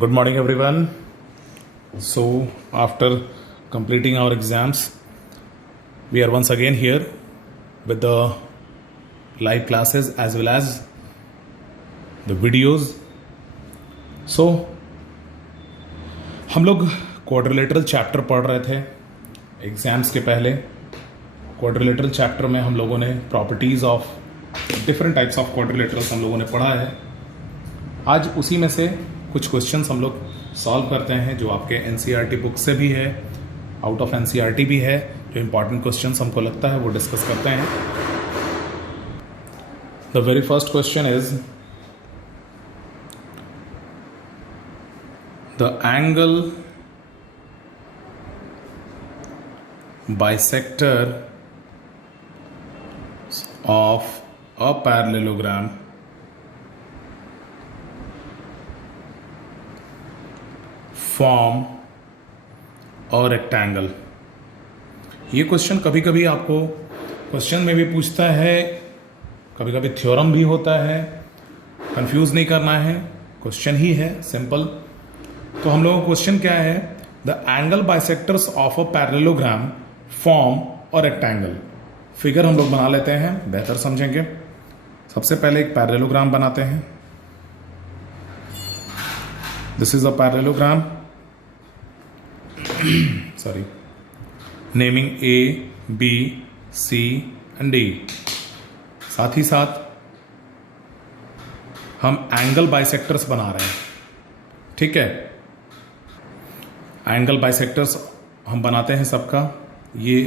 Good morning, everyone. So, after completing our exams, we are once again here with the live classes as well as the videos. So, हम लोग quadrilateral chapter पढ़ रहे थे exams के पहले. Quadrilateral chapter में हम लोगों ने properties of different types of quadrilaterals हम लोगों ने पढ़ा है. आज उसी में से कुछ क्वेश्चंस हम लोग सॉल्व करते हैं जो आपके एनसीईआरटी बुक से भी है, आउट ऑफ एनसीईआरटी भी है. जो इंपॉर्टेंट क्वेश्चंस हमको लगता है वो डिस्कस करते हैं. The very first question is the angle bisector of a parallelogram form और रेक्टेंगल. ये क्वेश्चन कभी कभी आपको क्वेश्चन में भी पूछता है, कभी कभी थ्योरम भी होता है. कंफ्यूज नहीं करना है, क्वेश्चन ही है सिंपल. तो हम लोगों का क्वेश्चन क्या है? The angle bisectors of a parallelogram form और रेक्टेंगल. फिगर हम लोग बना लेते हैं, बेहतर समझेंगे. सबसे पहले एक पैरेललोग्राम बनाते हैं. This is a parallelogram. sorry, naming A, B, C and D. साथ ही साथ हम एंगल बाइसेक्टर्स बना रहे हैं. ठीक है, एंगल बाइसेक्टर्स हम बनाते हैं सबका. ये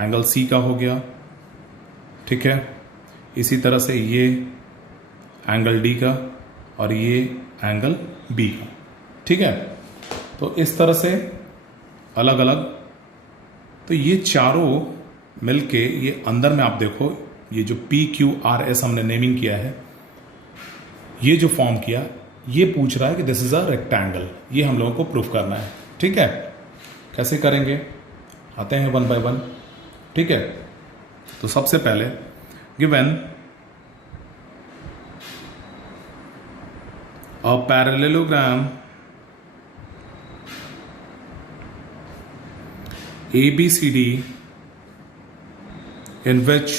एंगल C का हो गया, ठीक है. इसी तरह से ये एंगल D का और ये एंगल B का. ठीक है, तो इस तरह से अलग अलग. तो ये चारों मिलके ये अंदर में आप देखो, ये जो PQRS हमने नेमिंग किया है, ये जो फॉर्म किया, ये पूछ रहा है कि दिस इज अ रेक्टेंगल. ये हम लोगों को प्रूफ करना है. ठीक है, कैसे करेंगे आते हैं वन बाय वन. ठीक है, तो सबसे पहले given a parallelogram ABCD in which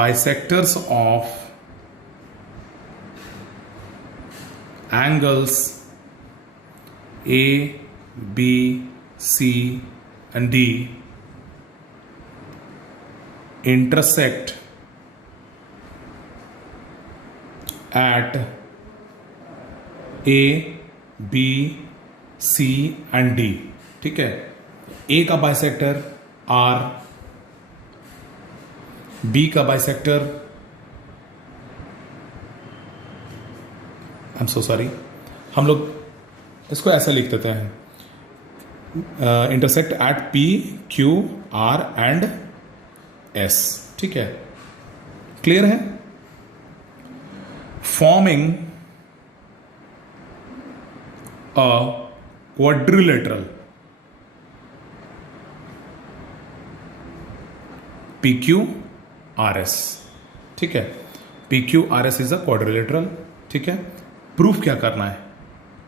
bisectors of angles A, B, C and D intersect at A, B, C and D. ठीक है, A का बाइसेक्टर R, B का bisector I am so sorry, हम लोग इसको ऐसा लिख देते हैं, intersect at P, Q, R and S. ठीक है, क्लियर है. Forming a quadrilateral PQRS. ठीक है, PQRS इज अ क्वाड्रिलेटरल. ठीक है, प्रूफ क्या करना है?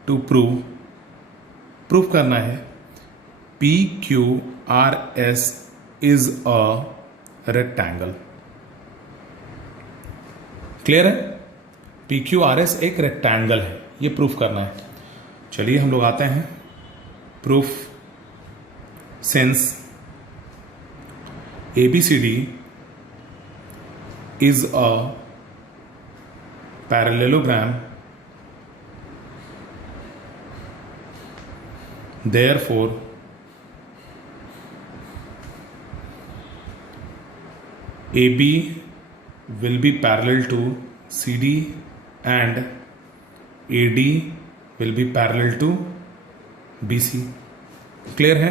टू प्रूफ करना है PQRS is a rectangle. Clear है, PQRS एक रेक्टेंगल है, ये प्रूफ करना है. चलिए हम लोग आते हैं proof. Since ABCD is a parallelogram, therefore AB will be parallel to CD and AD will be parallel to BC. Clear है?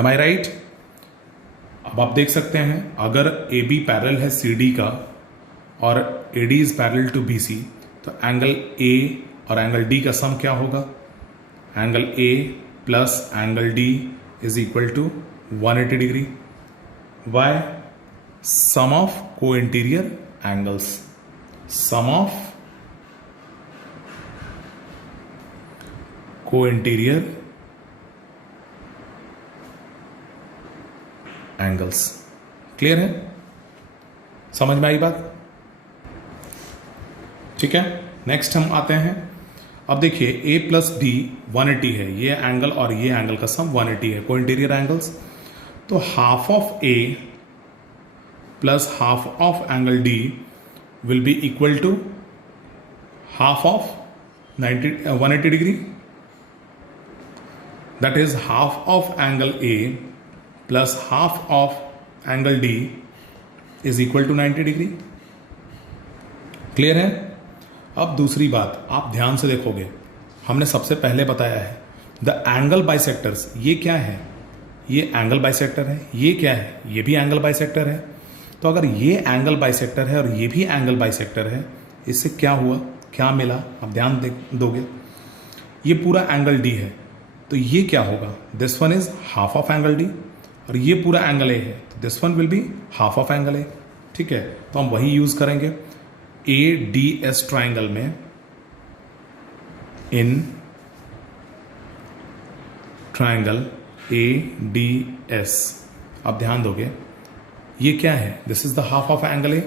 Am I right? अब आप देख सकते हैं, अगर AB पैरेलल है CD का और AD is parallel to BC, तो एंगल A और एंगल D का सम क्या होगा? Angle A plus angle D is equal to 180 degree. Why? Sum of co interior angles. Sum of co interior angles. Clear है? समझ में आई बात? ठीक है, नेक्स्ट हम आते हैं। अब देखिए a प्लस डी 180 है, ये एंगल और ये एंगल का सम 180 है, को इंटीरियर एंगल्स। तो half of a plus half of angle d will be equal to half of 180 degree, that is half of angle a plus half of angle d is equal to 90 degree. Clear है? अब दूसरी बात आप ध्यान से देखोगे, हमने सबसे पहले बताया है द एंगल बाइसेक्टर्स। ये क्या है? ये एंगल बाइसेक्टर है। ये क्या है? ये भी एंगल बाइसेक्टर है। तो अगर ये एंगल बाइसेक्टर है और ये भी एंगल बाइसेक्टर है, इससे क्या हुआ, क्या मिला? आप ध्यान दोगे, ये पूरा एंगल डी है, तो ये क्या होगा? This one is half of angle D, और ये पूरा एंगल ए है, तो this one will be half of angle ए। ठीक है, तो हम वही यूज करेंगे ADS ट्राइंगल में। इन ट्राइंगल ADS आप ध्यान दोगे, ये क्या है? This is the half of angle A,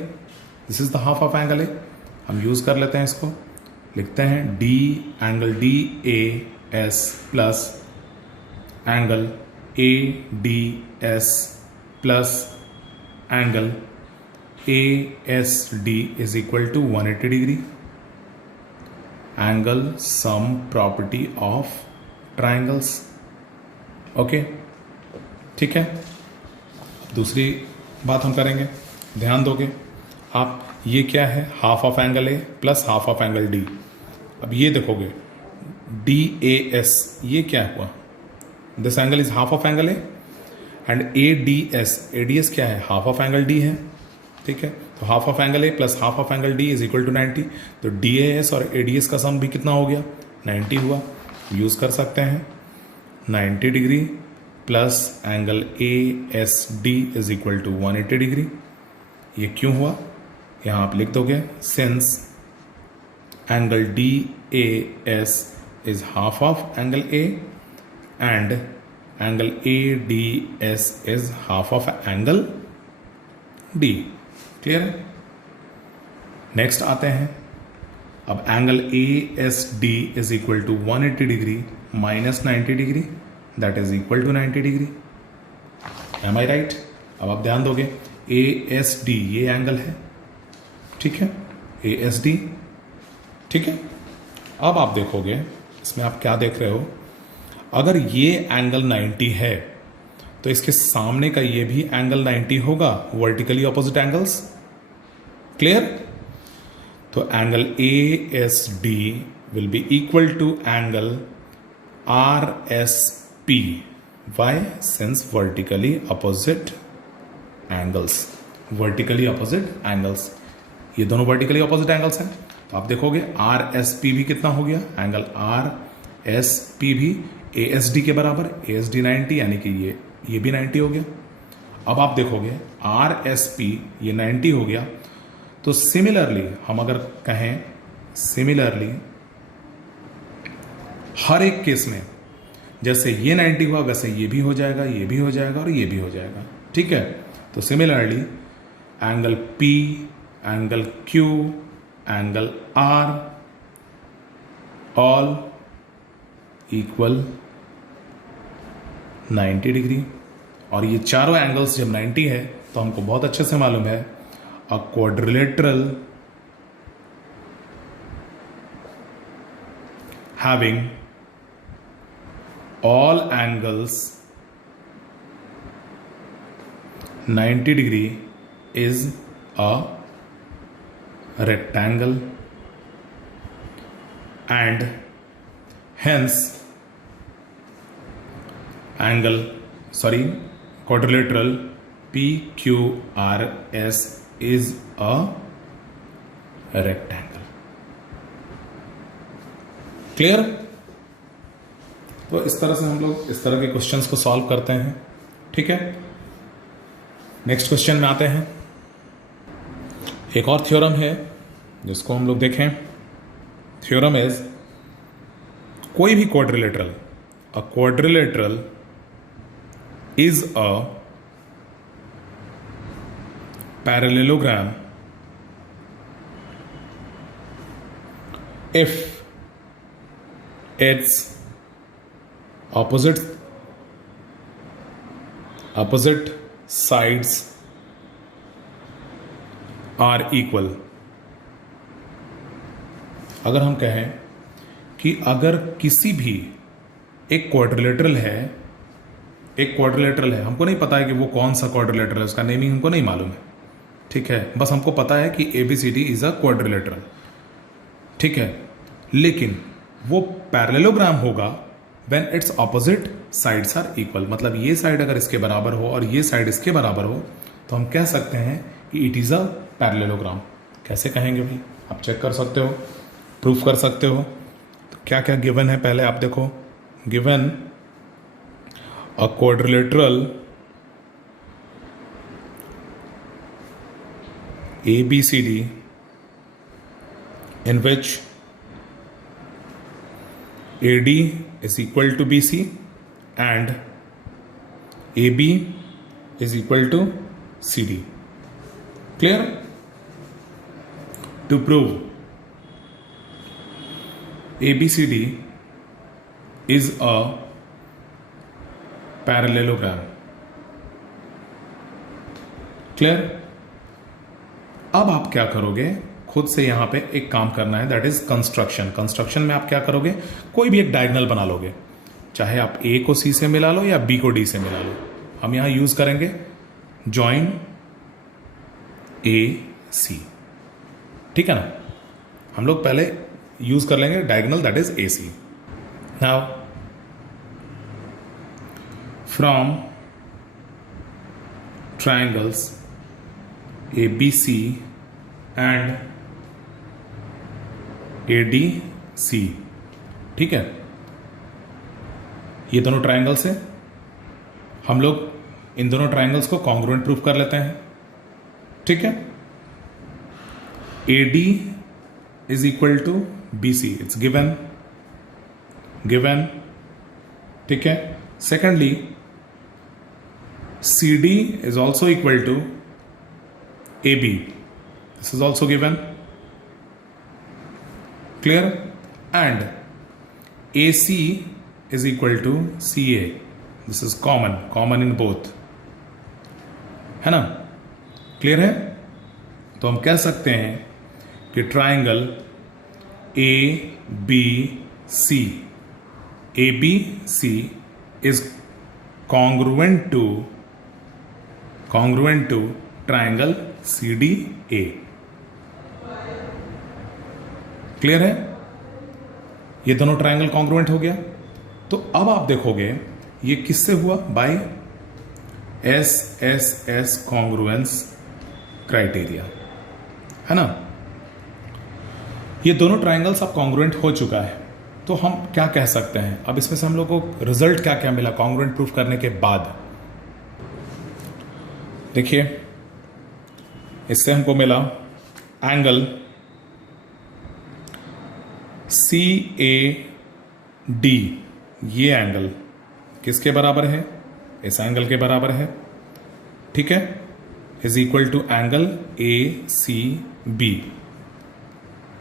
this is the half of angle ए। हम यूज कर लेते हैं इसको, लिखते हैं D angle DAS plus angle ADS plus angle ASD is equal to 180 degree. Angle sum property of triangles. Okay, ठीक है। दूसरी बात हम करेंगे, ध्यान दोगे आप, ये क्या है? Half of angle A plus half of angle D. अब ये देखोगे DAS, ये क्या हुआ? This angle is half of angle A, and ADS क्या है? हाफ ऑफ एंगल डी है। ठीक है, तो half of angle A plus half of angle D is equal to 90। तो DAS और ADS का सम भी कितना हो गया? 90 हुआ। यूज कर सकते हैं 90 degree plus angle ASD is equal to 180 degree. ये क्यों हुआ? यहां आप लिख दोगे, since angle DAS is half of angle A and angle ADS is half of angle D। Clear है? नेक्स्ट आते हैं, अब angle ASD is equal to 180 degree minus 90 degree, that is equal to 90 degree. Am I right? अब आप ध्यान दोगे, ASD ये angle है, ठीक है, ASD। ठीक है, अब आप देखोगे इसमें आप क्या देख रहे हो, अगर ये एंगल 90 है तो इसके सामने का ये भी एंगल 90 होगा, वर्टिकली ऑपोजिट एंगल्स। क्लियर? तो angle ASD will be equal to angle RSP। Why? Since vertically opposite angles, vertically opposite angles, ये दोनों वर्टिकली ऑपोजिट एंगल्स हैं। तो आप देखोगे RSP भी कितना हो गया? एंगल RSP भी ASD के बराबर, ASD 90, यानी कि ये भी 90 हो गया। अब आप देखोगे RSP ये 90 हो गया, तो सिमिलरली हम अगर कहें, सिमिलरली हर एक केस में जैसे ये 90 हुआ वैसे ये भी हो जाएगा, ये भी हो जाएगा और ये भी हो जाएगा। ठीक है, तो similarly angle P, angle Q, angle R all equal 90 degree. और ये चारों एंगल्स जब 90 है तो हमको बहुत अच्छे से मालूम है, अ quadrilateral having all angles 90 degree is a rectangle, and hence quadrilateral PQRS is a rectangle. Clear? तो इस तरह से हम लोग इस तरह के क्वेश्चंस को सॉल्व करते हैं। ठीक है, नेक्स्ट क्वेश्चन में आते हैं। एक और थ्योरम है जिसको हम लोग देखें, थ्योरम इज कोई भी quadrilateral, a quadrilateral is a parallelogram if its opposite sides are equal। अगर हम कहें कि अगर किसी भी एक क्वाड्रिलेटरल है, हमको नहीं पता है कि वो कौन सा क्वाड्रिलेटरल है, उसका नेमिंग हमको नहीं मालूम है, ठीक है, बस हमको पता है कि ABCD इज अ क्वाड्रिलेटरल, ठीक है, लेकिन वो पैरेललोग्राम होगा when its opposite sides are equal. मतलब ये साइड अगर इसके बराबर हो और ये साइड इसके बराबर हो तो हम कह सकते हैं कि इट इज अ पैरेललोग्राम। कैसे कहेंगे भाई, आप चेक कर सकते हो, प्रूफ कर सकते हो। तो क्या क्या गिवन है पहले आप देखो। Given a quadrilateral ABCD in which AD is equal to BC and AB is equal to CD. Clear? To prove ABCD is a parallelogram. Clear? अब आप क्या करोगे, खुद से यहां पे एक काम करना है, दैट इज कंस्ट्रक्शन। कंस्ट्रक्शन में आप क्या करोगे, कोई भी एक डायगोनल बना लोगे, चाहे आप A को C से मिला लो या B को D से मिला लो। हम यहां यूज करेंगे जॉइन AC, ठीक है ना। हम लोग पहले यूज कर लेंगे diagonal, that is AC। Now from triangles ABC and ADC, ठीक है, ये दोनों ट्राइंगल्स हैं, हम लोग इन दोनों ट्राइंगल्स को कॉन्ग्रुएंट प्रूफ कर लेते हैं, ठीक है। AD is equal to BC, it's given, ठीक है। Secondly CD is also equal to AB, this is also given, clear, and AC is equal to CA, this is common in both, है ना, clear है। तो हम कह सकते हैं कि triangle ABC is congruent to triangle CDA, clear है। ये दोनों ट्राइंगल कॉन्ग्रुएंट हो गया। तो अब आप देखोगे ये किससे हुआ, बाय SSS कॉन्ग्रुएंस क्राइटेरिया, है ना। ये दोनों ट्राइंगल्स अब कॉन्ग्रुएंट हो चुका है, तो हम क्या कह सकते हैं, अब इसमें से हम लोग को रिजल्ट क्या क्या मिला कॉन्ग्रुएंट प्रूफ करने के बाद। देखिए इससे हमको मिला एंगल CAD, ये एंगल किसके बराबर है, इस एंगल के बराबर है, ठीक है, is equal to angle ACB,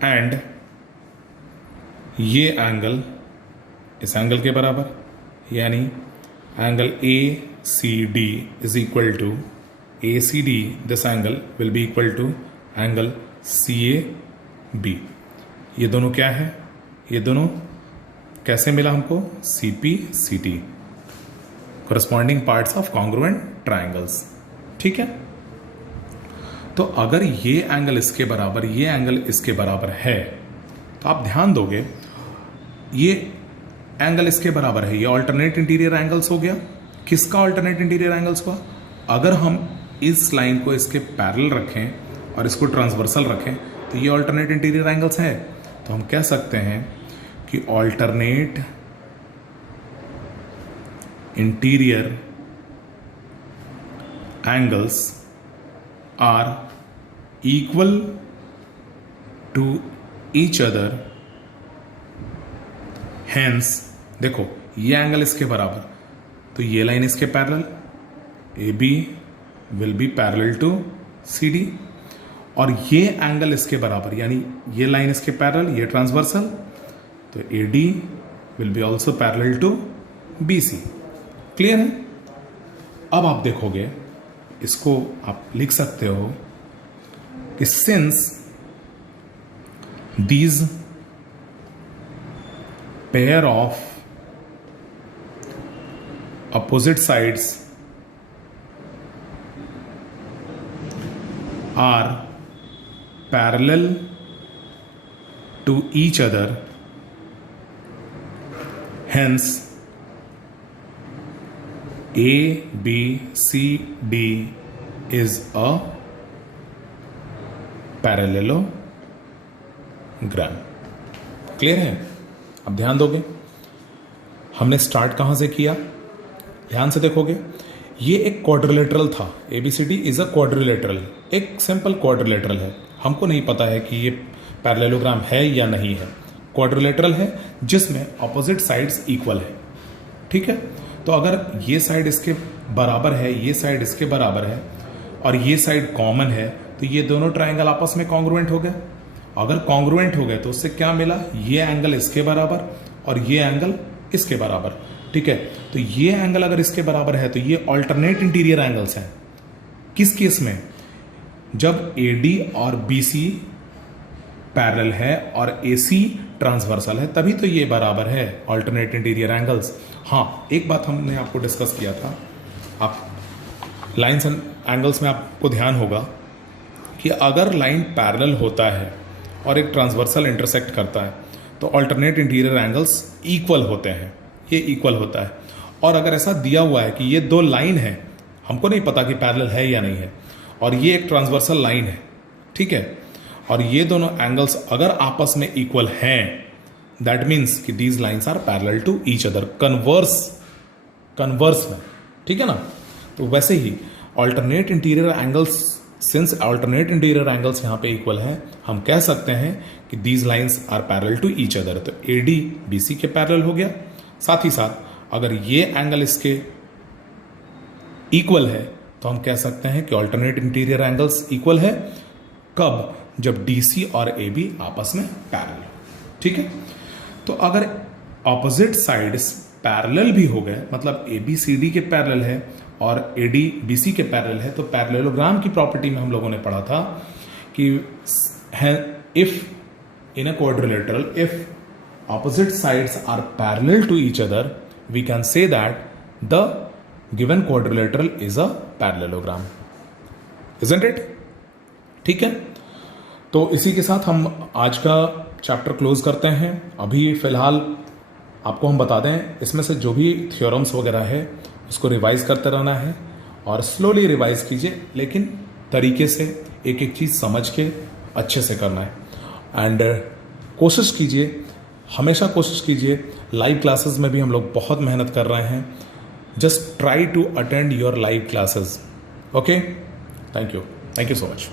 and ये एंगल इस एंगल के बराबर, यानी angle ACD is equal to ACD, this angle will be equal to angle CAB। ये दोनों क्या है, ये दोनों कैसे मिला हमको, CPCT, corresponding parts of congruent triangles, ठीक है। तो अगर ये एंगल इसके बराबर, ये एंगल इसके बराबर है, तो आप ध्यान दोगे ये एंगल इसके बराबर है, ये ऑल्टरनेट इंटीरियर एंगल्स हो गया। किसका ऑल्टरनेट इंटीरियर एंगल्स हुआ, अगर हम इस लाइन को इसके पैरेलल रखें और इसको ट्रांसवर्सल रखें तो ये ऑल्टरनेट इंटीरियर एंगल्स हैं। तो हम कह सकते हैं कि alternate interior angles are equal to each other, hence देखो ये एंगल इसके बराबर, तो ये लाइन इसके parallel, A B will be parallel to C D, और ये एंगल इसके बराबर यानी ये लाइन इसके पैरेलल, ये ट्रांसवर्सल, तो A D will be also parallel to B C. Clear है? अब आप देखोगे इसको आप लिख सकते हो कि since these pair of opposite sides are parallel to each other, hence A, B, C, D is a parallelogram। Clear है? अब ध्यान दोगे, हमने स्टार्ट कहां से किया? ध्यान से देखोगे, ये एक क्वाड्रिलेटरल था, ABCD इज अ क्वाड्रिलेटरल, एक सिंपल क्वाड्रिलेटरल है। हमको नहीं पता है कि ये पैरेललोग्राम है या नहीं है, क्वाड्रिलेटरल है जिसमें ऑपोजिट साइड्स इक्वल है। ठीक है, तो अगर ये साइड इसके बराबर है, ये साइड इसके बराबर है और ये साइड कॉमन है, तो ये दोनों ट्राइंगल आपस में कॉन्ग्रुएंट हो गए। अगर कॉन्ग्रुएंट हो गए तो उससे क्या मिला? ये एंगल इसके बराबर और ये एंगल इसके बराबर। ठीक है, तो ये एंगल अगर इसके बराबर है तो ये ऑल्टरनेट इंटीरियर एंगल्स हैं। किस केस में? जब AD और BC पैरेलल है और AC ट्रांसवर्सल है, तभी तो ये बराबर है, ऑल्टरनेट इंटीरियर एंगल्स। हाँ, एक बात हमने आपको डिस्कस किया था, आप लाइन्स एंड एंगल्स में आपको ध्यान होगा कि अगर लाइन पैरेलल होता है और एक ट्रांसवर्सल इंटरसेक्ट करता है तो ऑल्टरनेट इंटीरियर एंगल्स इक्वल होते हैं, ये इक्वल होता है। और अगर ऐसा दिया हुआ है कि ये दो लाइन है, हमको नहीं पता कि पैरेलल है या नहीं है, और ये एक ट्रांसवर्सल लाइन है, ठीक है, और ये दोनों एंगल्स अगर आपस में इक्वल हैं, दैट मीन्स कि these lines are parallel to each other, converse में। ठीक है ना? तो वैसे ही alternate interior angles, since alternate interior angles यहाँ पे इक्वल हैं, हम कह सकते हैं कि these lines are parallel to each other. तो AD BC के पैरेलल हो गया। साथ ही साथ अगर ये एंगल इसके इक्वल है तो हम कह सकते हैं कि ऑल्टरनेट इंटीरियर एंगल्स इक्वल है। कब? जब DC और AB आपस में पैरेलल। ठीक है, तो अगर ऑपोजिट साइड्स पैरेलल भी हो गए, मतलब ABCD के पैरेलल है और AD BC के पैरेलल है, तो पैरेललोग्राम की प्रॉपर्टी में हम लोगों ने पढ़ा था कि if in a quadrilateral, if opposite sides are parallel to each other, we can say that the given quadrilateral is a parallelogram, isn't it? ठीक है, तो इसी के साथ हम आज का चैप्टर क्लोज करते हैं। अभी फिलहाल आपको हम बता दें, इसमें से जो भी थ्योरम्स वगैरह है उसको रिवाइज करते रहना है और स्लोली रिवाइज कीजिए, लेकिन तरीके से एक एक चीज़ समझ के अच्छे से करना है। एंड कोशिश कीजिए, हमेशा कोशिश कीजिए, लाइव क्लासेस में भी हम लोग बहुत मेहनत कर रहे हैं। Just try to attend your live classes. Okay, thank you so much.